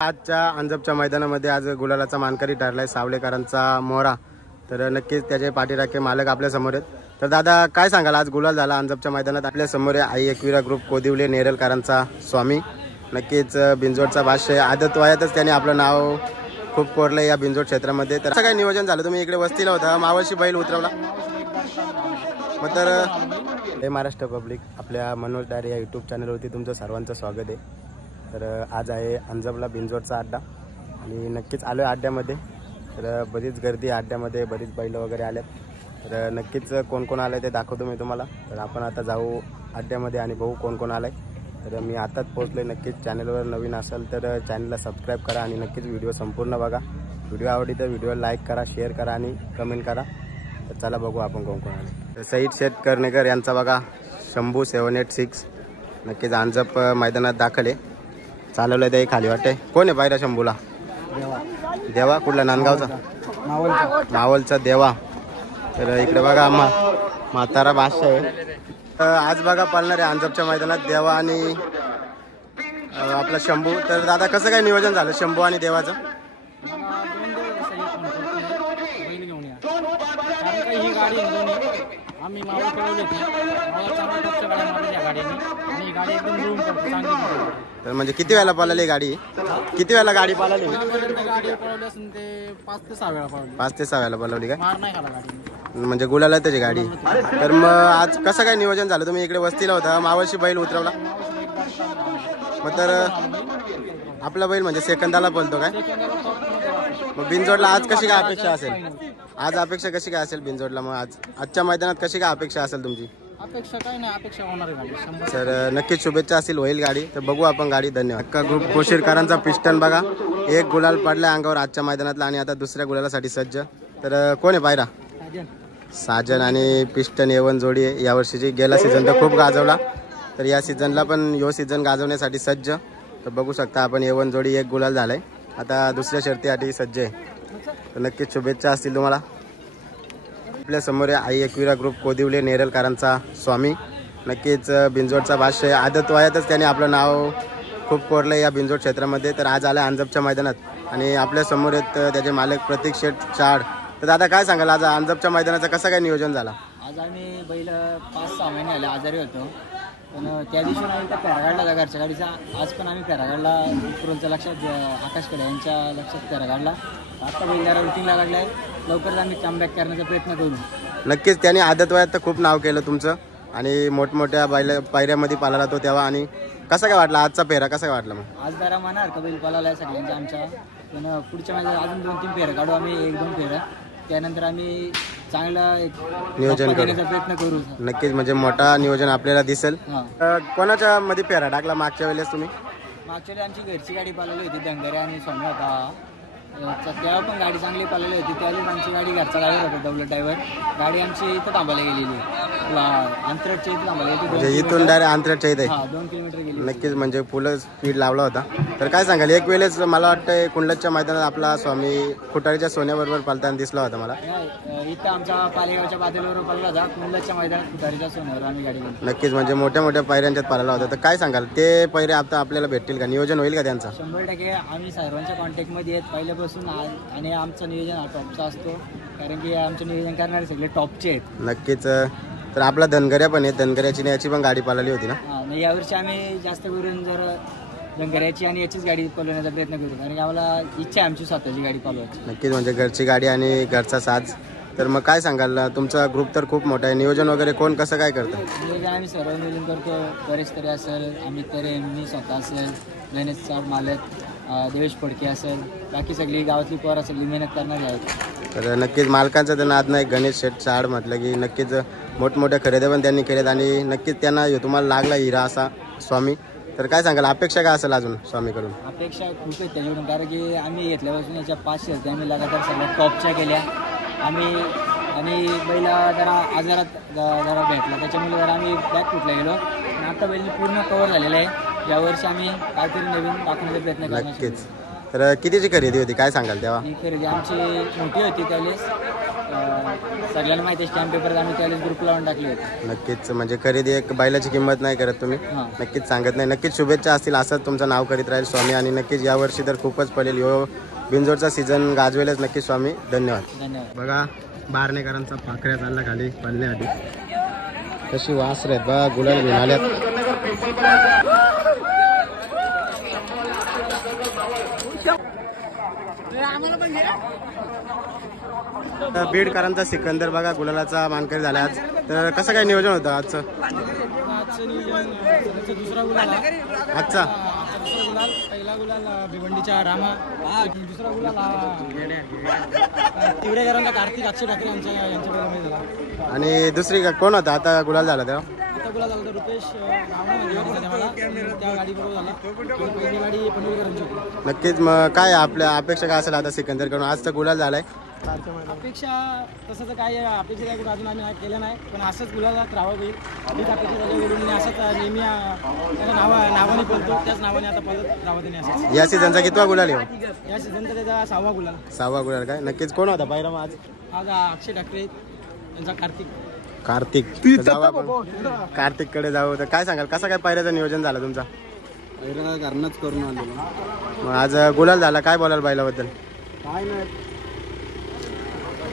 आजच्या अंजपच्या मैदानामध्ये आज गुलालाचा मानकरी ठरलाय सावलेकरांचा मोहरा। तर नक्कीच त्याचे पाठीराखे मालक आपल्या समोर आहेत। तर दादा काय सांगाल, आज गुलाल झाला अंजपच्या मैदानात, आपल्या समोर आहे आई एकविरा ग्रुप कोदिवले नेरलकरांचा स्वामी। नक्कीच बिंजोडचा भाष्य आदत वयातच त्याने आपलं नाव खूप कोरलं या बिंजोड क्षेत्रामध्ये। तर असं काय नियोजन झालं, तुम्ही इकडे वस्तीला होता, मावळशी बैल उतरवला मग तर हे महाराष्ट्र पब्लिक आपल्या मनोज डायरे या यूट्यूब चॅनलवरती तुमचं सर्वांचं स्वागत आहे। तर आज आहे अंजपला बिंजोडचा अड्डा आणि नक्कीच आलो आहे अड्ड्यामध्ये। तर बरीच गर्दी अड्ड्यामध्ये, बरीच बैल वगैरे आल्यात। तर नक्कीच कोण कोण आलं ते दाखवतो मी तुम्हाला। तर आपण आता जाऊ अड्ड्यामध्ये आणि बघू कोण कोण आलं आहे। तर मी आताच पोहोचलो आहे। नक्कीच चॅनलवर नवीन असेल तर चॅनलला सबस्क्राईब करा आणि नक्कीच व्हिडिओ संपूर्ण बघा। व्हिडिओ आवडली तर व्हिडिओ लाईक करा, शेअर करा आणि कमेंट करा। तर चला बघू आपण कोण कोण आले। तर सईद शेठ कर्णेकर यांचा बघा शंभू 786 नक्कीच अंजप मैदानात दाखल आहे। चालवलं ते खाली वाटते। कोण आहे पायरा शंभूला? देवा कुठला? नांदगावचा मावलचा देवा। तर इकडे बघा म्हातारा बादशाह आहे। आज बघा पाळणार आहे अंजपच्या मैदानात देवा आणि आपला शंभू। तर दादा कसं काय नियोजन झालं शंभू आणि देवाचं? ही गाडी आम्ही मावळ पळवली होती, मला चांगल्या टॉपच्या गाड्या मारल्या गाडीने आणि ही गाडी एकदम रूम करतो चांगली। तर म्हणजे किती वेळा पळाली गाडी? किती वेळा गाडी पळाली? गाडी पळवली असून ते 5 ते 6 वेळा पळवली। 5 ते 6 वेळा पळवली काय? मार नाही खाला गाडी, म्हणजे गुलाला त्याची गाडी। तर मग आज कसं काय नियोजन झालं, तुम्ही इकडे वस्तीला होता, मावळशी बैल उतरवला मग तर आपला बैल म्हणजे सेकंदाला पळतो काय? मग बिनजोडला आज कशी काय अपेक्षा असेल? आज अपेक्षा कशी काय असेल बिनजोडला? मग आजच्या मैदानात कशी काय अपेक्षा असेल तुमची? अपेक्षा काही नाही, अपेक्षा होणार आहे गाडी। सर नक्कीच शुभेच्छा असेल, होईल गाडी। तर बघू आपण गाडी। धन्यवाद। अक्का ग्रुप कोशीरकरांचा पिस्टन बघा, एक गुलाल पडला अंगावर आजच्या मैदानातला आणि आता दुसऱ्या गुलालासाठी सज्ज। तर कोण आहे पायरा? साजन आणि पिस्टन एवन जोडी आहे यावर्षीची। गेला सीझन तर खूप गाजवला, तर या सीझनला पण यो सीझन गाजवण्यासाठी सज्ज। तर बघू शकता आपण एवन जोडी एक गुलाल झालाय, आता दुसऱ्या शर्तीसाठी सज्ज आहे। तर नक्कीच शुभेच्छा असतील तुम्हाला। आपल्या समोर आहे आई एकविरा ग्रुप कोदिवले नेरलकरांचा स्वामी। नक्कीच बिंजोडचा भाष्य आदत वयातच त्याने आपलं नाव खूप कोरलं या बिंजोड क्षेत्रामध्ये। तर आज आला अंजपच्या मैदानात आणि आपल्या समोर आहेत त्याचे मालक प्रतीक शेठ चाड। तर दादा काय सांगाल, आज अंजपच्या मैदानाचं कसं काय नियोजन झाला? आज आम्ही बैल 5-6 महिने आले आजारी होतो, पण त्या दिवशी आम्ही त्या फेरा काढला घरच्या गाडीचा। आज पण आम्ही फेरा काढला, उत्तरोलच्या लक्षात आकाशकडे यांच्या लक्षात फेरा काढला। आता बैल जरा रुटीनला लागलाय, लवकरच आम्ही कमबॅक करण्याचा प्रयत्न करू। नक्कीच त्याने आदत वयात तर खूप नाव केलं तुमचं आणि मोठमोठ्या पायऱ्यामध्ये पाळाला तो तेव्हा। आणि कसा काय वाटला आजचा फेरा, कसा काय वाटला? मग आज जरा मनार का बैल पाळाला सगळ्यांच्या आमच्या, पण पुढच्या महिन्यात अजून 2-3 फेऱ्या काढू आम्ही, 1-2 फेऱ्या, त्यानंतर आम्ही चांगला नियोजन करण्याचा प्रयत्न करू। नक्कीच म्हणजे मोठा नियोजन आपल्याला दिसेल। कोणाच्या मध्ये फेरा टाकला मागच्या वेळेस तुम्ही? मागच्या वेळेस आमची घरची गाडी पाळवली होती, दंगरे आणि सोम्या होता, तेव्हा पण गाडी चांगली पाळवली होती। त्यावेळेस आमची गाडी घरचा ड्रायव्हर होता, दौलत ड्रायव्हर। गाडी आमची इथं थांबायला गेलेली, अंतरच्या इथं थांबायला गेली, म्हणजे इथून डायरेक्ट अंतरच्या इथे 2 किलोमीटर गेली। नक्कीच म्हणजे फुल स्पीड लावला होता। तर काय सांगाल, एक वेळेस मला वाटतं कुंडलच्या मैदानात आपला स्वामी फुटारीच्या सोन्याबरोबर पळताना दिसला होता मला। इथं आमच्या पालेगावच्या बाजूला पळला होता, कुंडलच्या मैदानात फुटारीच्या सोन्यावर आम्ही गाडी गेली। नक्कीच म्हणजे मोठ्या मोठ्या पायऱ्यांच्यात पळाला होता। तर काय सांगाल, ते पैरे आता आपल्याला भेटतील का? नियोजन होईल का त्यांचा? 100% आम्ही सर्वांच्या कॉन्टॅक्टमध्ये आहेत पहिल्यापासून, आणि आमचं नियोजन हा टॉपचा असतो, कारण की आमचं नियोजन करणारे सगळे टॉपचे आहेत। नक्कीच। तर आपला धनगऱ्या पण आहे, धनगऱ्याची याची पण गाडी पळाली होती ना? हां, यावर्षी आम्ही जास्त करून जर धनगऱ्याची आणि याचीच गाडी पळवण्याचा प्रयत्न करू, कारण की आम्हाला इच्छा आहे आमची स्वतःची गाडी पळवायची। नक्कीच म्हणजे घरची गाडी आणि घरचा साज। तर मग काय सांगाल, तुमचा ग्रुप तर खूप मोठा आहे, नियोजन वगैरे कोण कसं काय करतं? नियोजन आम्ही सर्व नियोजन करतो, परेश तरे असेल, अमित तरे, मी स्वतः असेल, गणेश चाड मालक, देवेश फडके असेल, बाकी सगळी गावातली पोरं सगळी मेहनत करणारी आहेत। तर नक्कीच मालकांचा तर नाद नाही। गणेश शेठ चाड म्हटलं की नक्कीच मोठमोठ्या खरेदी पण त्यांनी केल्यात आणि नक्कीच त्यांना तुम्हाला लागला हिरा असा स्वामी। तर काय सांगाल, अपेक्षा काय असेल अजून स्वामीकडून? अपेक्षा खूप आहेत त्याच्याकडून, कारण की आम्ही घेतल्यापासून याच्या 5 शर्ती आम्ही लगातार सगळ्या टॉपच्या केल्या आम्ही, आणि बैला जरा आजारात जरा भेटला, त्याच्यामुळे जरा आम्ही बॅक फुटला गेलो, आणि आता बैल पूर्ण कव्हर झालेलं आहे। यावर्षी आम्ही काहीतरी नवीन दाखवण्याचा प्रयत्न करतो। नक्कीच। तर कितीची खरेदी होती काय सांगाल तेव्हा? ही खरेदी आमची मोठी होती त्यावेळेस, सगळ्यांना माहिती आहे स्टॅम्प पेपर आम्ही त्यावेळेस ग्रुप लावून टाकले होते. नक्कीच म्हणजे खरेदी एक बैलाची किंमत नाही करत तुम्ही, हां. नक्कीच सांगत नाही. नक्कीच शुभेच्छा असतील, असंच तुमचं नाव करीत राहील स्वामी आणि नक्कीच यावर्षी तर खूपच पडेल. यो बिंजोडचा सीझन गाजवेलच नक्कीच स्वामी. धन्यवाद. धन्यवाद. बघा बारणेकरांचा पाखऱ्या चालला खाली पडण्याआधी कशी वासर आहेत बघा, गुलाल घेऊन आल्यात. बीडकरांचा सिकंदर बघा गुलालाचा मानकरी झाला आज. तर कसं काय नियोजन होतं आजचं? दुसरा गुलाल आजचा पहिला गुलाल भिवंडीच्या रामा, दुसरा गुलाल तिवरेकरांचा कार्तिक अक्षय ठाकरे यांच्या झाला. आणि दुसरी कोण होता आता गुलाल झाला तेव्हा? आता गुलाल झाला तर रुपेश त्या गाडी बरोबर झाला. पहिली गाडी पनवेलकरांची होती. नक्कीच. मग काय आपल्या अपेक्षा काय असेल आता सिकंदर कडून? आज तर गुलाल झालाय. अपेक्षा तसं तर काय अपेक्षा काय कुठं अजून आम्ही केलं नाही, पण असंच गुलालात राहावं होईल हीच अपेक्षा त्याच्याकडून. असंच नेहमी त्याच्या नावाने बोलतो, त्याच नावाने आता पळत राहावं त्याने असंच. या सीझनचा कितवा गुलाल येऊ? या सीझनचा त्याचा 6वा गुलाल. 6वा गुलाल काय? नक्कीच. कोण होता पायरा आज? आज अक्षय ठाकरे यांचा कार्तिक. कार्तिक कडे जाऊ. तर काय सांगाल कसं काय पायऱ्याचं नियोजन झालं तुमचा? घरनंच करून आलेलो. मग आज गुलाल झाला, काय बोलाल बैलाबद्दल? काय नाही,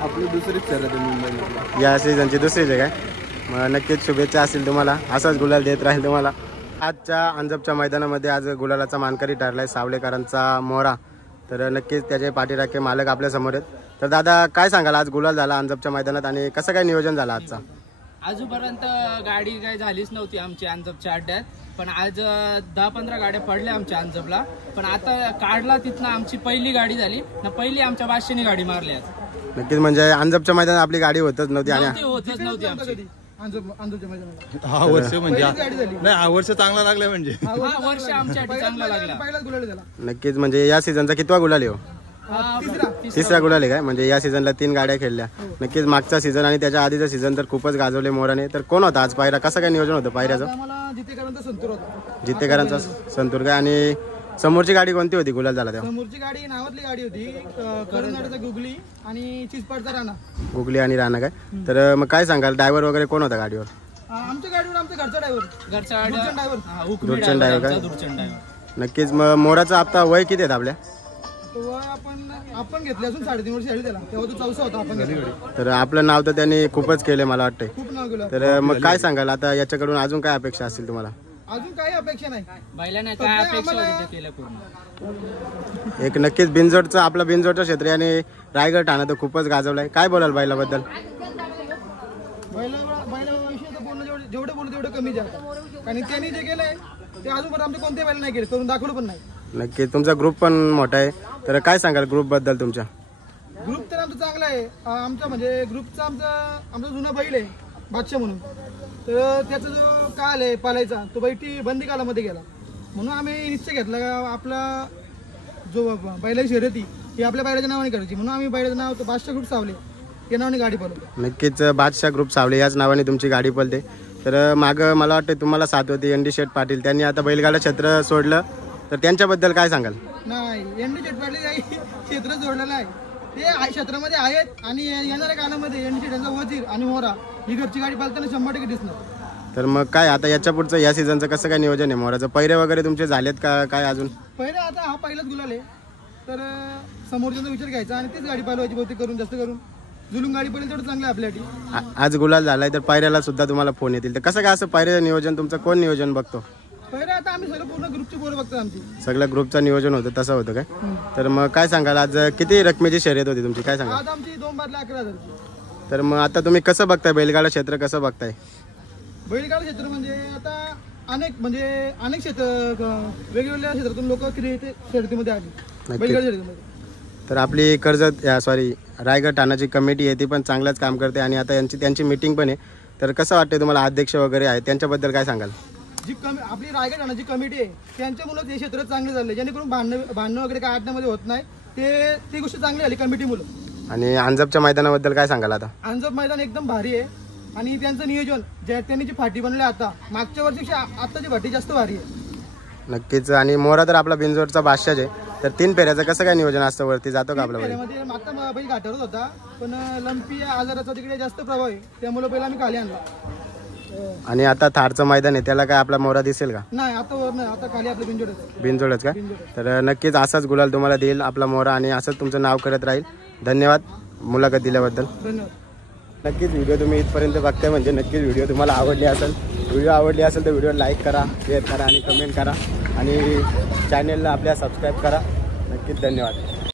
आपली दुसरीच शर्यत मुंबईला, या सीझनची दुसरीच आहे काय? मग नक्कीच शुभेच्छा असतील तुम्हाला, असाच गुलाल देत राहील तुम्हाला. आजच्या अंजपच्या मैदानामध्ये आज गुलालाचा मानकरी ठरलाय सावलेकरांचा मोरा. तर नक्कीच त्याचे पाठीराखे मालक आपल्या समोर आहेत. तर दादा काय सांगाल, आज गुलाल झाला अंजपच्या मैदानात आणि कसं काय नियोजन झालं आजचा? आजूपर्यंत गाडी काही झालीच नव्हती आमची अंजपच्या अड्ड्यात, पण आज 10-15 गाड्या पडल्या आमच्या अंजपला. पण आता काढला तिथनं आमची पहिली गाडी झाली ना, पहिली आमच्या बादशाहनी गाडी मारली आज. नक्कीच. म्हणजे अंजपच्या मैदानात आपली गाडी होतच नव्हती आणि होतच नव्हती आमची. हा वर्ष म्हणजे नाही, हा वर्ष चांगला लागला म्हणजे हा वर्ष आमच्यासाठी चांगला लागला. नक्कीच. म्हणजे या सीझनचा कितवा गुलाल येऊ? तिसरा गुलाल आहे काय? म्हणजे या सीझनला 3 गाड्या खेळल्या. नक्कीच. मागचा सीझन आणि त्याच्या आधीचा सीझन तर खूपच गाजवले मोराने. तर कोण होता आज पायरा? कसं काय नियोजन होतं पायऱ्याचं? जितेकरांचा संतूर काय? आणि समोरची गाडी कोणती होती गुलाल झाला तेव्हा? समोरची गाडी नावातली गाडी होती करुणाचा गुगली आणि चिचपाडचा राणा. गुगली आणि राणा काय? तर मग काय सांगाल, ड्रायव्हर वगैरे कोण होता गाडीवर? आमच्या गाडीवर आमचा घरचा ड्रायव्हर. दुर्चन ड्रायव्हर काय? नक्कीच. मग मोराचा आता वय किती आहेत आपल्या? आपण घेतले असून 3.5 वर्ष झाली त्याला, तेव्हा तो 14 होता आपण घेतला. तर आपलं नाव तर त्यांनी खूपच केलं मला वाटतंय. खूप नाव केलं. तर मग काय सांगाल आता याच्याकडून अजून काय अपेक्षा असतील तुम्हाला? अजून काही अपेक्षा नाही, बैलाने काय अपेक्षा होती ते केलं पूर्ण. एक नक्कीच बिनजोडचं आपलं बिनजोडचं क्षेत्र आणि रायगड ठाणा तर खूपच गाजवलाय. काय बोलाल बैलाबद्दल? बैलाविषयी तर बोलणं जेवढं बोलू तेवढं कमी जातं, आणि त्यांनी जे केलंय ते अजूनपर्यंत आमच्या कोणत्या बैला नाही केलं, करून दाखवलं पण नाही. नक्की. तुमचा ग्रुप पण मोठा आहे, तर काय सांगाल ग्रुप बद्दल तुमच्या? ग्रुप तर आमचा चांगला आहे. आमचा म्हणजे ग्रुपचा आमचा जुना बैल आहे बादशाह म्हणून. तर त्याचा जो काल आहे पालायचा तो बैठी बंदी कालामध्ये गेला, म्हणून आम्ही निश्चय घेतला का आपला जो बैलाची शर्यती ही आपल्या बैलाच्या नावाने करायची, म्हणून आम्ही बैलाचं नाव तो बादशाह ग्रुप सावले या नावाने गाडी पळवतो. नक्कीच. बादशाह ग्रुप सावले याच नावाने तुमची गाडी पळते. तर मागं मला वाटतं तुम्हाला साथ होती एनडी शेठ पाटील, त्यांनी आता बैलगाडा क्षेत्र सोडलं, तर त्यांच्याबद्दल काय सांगाल? नाही, एनडी शेठ पाटील काही क्षेत्र सोडलेलं आहे, ते क्षेत्रामध्ये आहेत आणि येणाऱ्या काळामध्ये एनडी शेठ यांचा वजीर आणि मोरा ही घरची गाडी पालताना 100% दिसणार. तर मग काय आता याच्या पुढचं या सीझनचं कसं काय नियोजन आहे मोराचं? पैरे वगैरे तुमचे झालेत का काय अजून? पहिले आता हा पहिलाच गुलाल आहे, तर समोरचा विचार घ्यायचा आणि तीच गाडी पालवायची बहुतेक करून, जास्त करून जुलून गाडी पडेल तेवढं चांगलं आपल्यासाठी. आज गुलाल झालाय तर पायऱ्याला सुद्धा तुम्हाला फोन येतील, तर कसं काय असं पायऱ्याचं नियोजन तुमचं कोण नियोजन बघतो? पहिले आता आम्ही सगळं पूर्ण ग्रुपची पोरं बघतो आमची. सगळं ग्रुपचं नियोजन होतं तसं होतं काय? तर मग काय सांगाल आज किती रकमेची शर्यत होती तुमची, काय सांगाल? आज आमची 2 बादल्या 11,000. तर मग आता तुम्ही कसं बघताय बैलगाडा क्षेत्र, कसं बघताय? बैलगाडा क्षेत्र म्हणजे आता अनेक क्षेत्र वेगवेगळ्या क्षेत्रातून लोक शर्यतीमध्ये आली बैलगाडा शर्यतीमध्ये. तर आपली रायगड ठाण्याची कमिटी आहे ती पण चांगलंच काम करते आणि आता त्यांची मीटिंग पण आहे. तर कसं वाटतंय तुम्हाला, अध्यक्ष वगैरे आहे त्यांच्याबद्दल काय सांगाल? आपली रायगड ठाण्याची कमिटी आहे त्यांच्यामुळे हे क्षेत्र चांगले झाले, जेणेकरून भांडणं वगैरे काय आटण्यामध्ये होत नाही, ती गोष्ट चांगली झाली कमिटीमुळे. आणि अंजपच्या मैदानाबद्दल काय सांगाल आता? अंजप मैदान एकदम भारी आहे आणि त्यांचं नियोजन त्यांनी जी फाटी बनवली आता मागच्या वर्षीपेक्षा आताची फाटी जास्त भारी आहे. नक्कीच. आणि मोरा तर आपला बिनजोडचा बादशाह आहे, तर 3 फेऱ्याचं कसं काय नियोजन असतं, वरती जातो का आपला बैल? फेऱ्यामध्ये आता बैल घाटावरच होता, पण लंपी आजाराचा तिकडे जास्त प्रभाव आहे, त्यामुळे बैल आम्ही खाली आणला. आणि आता थारचं मैदान आहे त्याला काय आपला मोरा दिसेल का? नाही आता वर नाही, आता खाली आपलं बिंजोडच. बिनजोडच का? तर नक्कीच असाच गुलाल तुम्हाला देईल आपला मोरा आणि असंच तुमचं नाव करत राहील. धन्यवाद मुलाखत दिल्याबद्दल. धन्यवाद. नक्कीच व्हिडिओ तुम्ही इथपर्यंत बघताय म्हणजे नक्कीच व्हिडिओ तुम्हाला आवडली असेल. व्हिडिओ आवडली असेल तर व्हिडिओ लाईक करा, शेअर करा आणि कमेंट करा आणि चॅनलला आपल्या सबस्क्राईब करा. नक्कीच धन्यवाद.